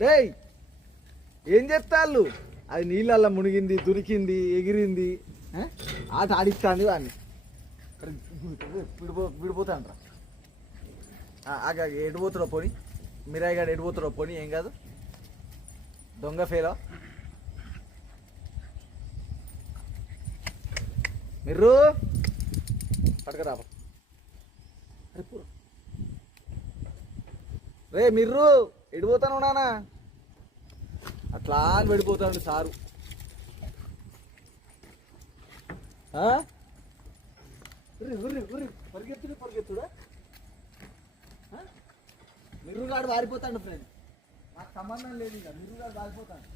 డేయ్ ఏం చెప్తాళ్ళు? అది నీళ్ళల్లో మునిగింది, దురికింది, ఎగిరింది, ఆట ఆడిస్తాంది వాడిని. విడిపోతాంట్రా. ఎడిపోతాడో పోని, మిరాయి గారు ఎడిపోతాడో పోని, ఏం కాదు. దొంగ ఫేలో మీరు పడకరా రే. మీరు ఎడిపోతాను నానా, అట్లా అని పడిపోతాడు సారు. పరిగెత్తుడా మిర్రుగాడు వారిపోతాడు ఫ్రెండ్. నాకు సంబంధం లేదు, ఇక మిర్రుగాడు వారిపోతాడు.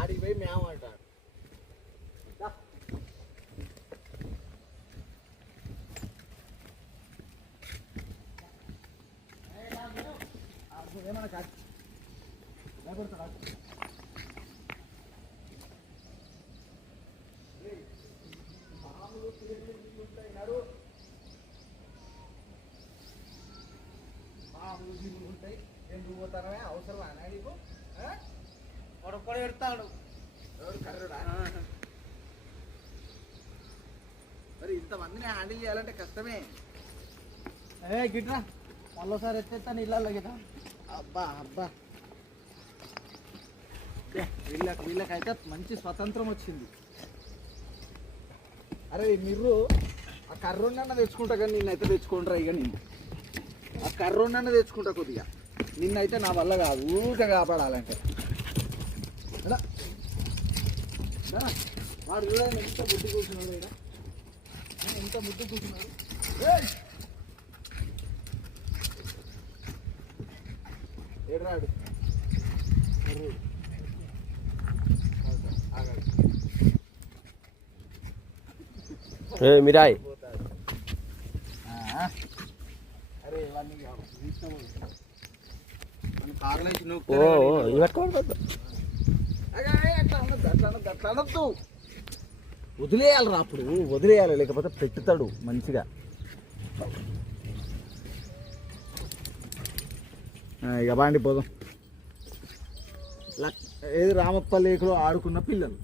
ఆడికి పోయి మేము అంటాడు. ఏమన్నా కాదు భయపడతాడు. పాములు ఉంటాయి, నడు పాములు జీవులు ఉంటాయి. ఎందుకు పోతానే అవసరం అనా నీకు? కొడుకొని పెడతాడు ఎవరు కర్రుడా? మరి ఇంతమందిని హ్యాండిల్ చేయాలంటే కష్టమే. గిట్రా మళ్ళీసారి ఎత్తేస్తాను ఇళ్ళల్లో గిట్ట. అబ్బా అబ్బా, వీళ్ళకైతే మంచి స్వతంత్రం వచ్చింది. అరే మీరు ఆ కర్రోన్నన్న తెచ్చుకుంటా, కానీ నిన్నైతే తెచ్చుకుంటారా? ఇక నేను ఆ కర్రోన్నన్న తెచ్చుకుంటా కొద్దిగా. నిన్నైతే నా వల్ల కాదు, ఊరికే కాపాడాలంటే. వాడు చూడండి ఎంత బుద్ధి కూర్చున్నాడు, ఇక్కడ ఎంత బుద్ధి కూర్చున్నాడు. ఎర్రాడు మిరాయి. అరే ఇవన్నీ కార్లో అట్లా అనొద్దు, వదిలేయాలి రా. అప్పుడు వదిలేయాలి, లేకపోతే పెట్టుతాడు మంచిగా. ఇక బాండి పోదాం. ఏది రామప్ప లేకులో ఆడుకున్న పిల్లలు.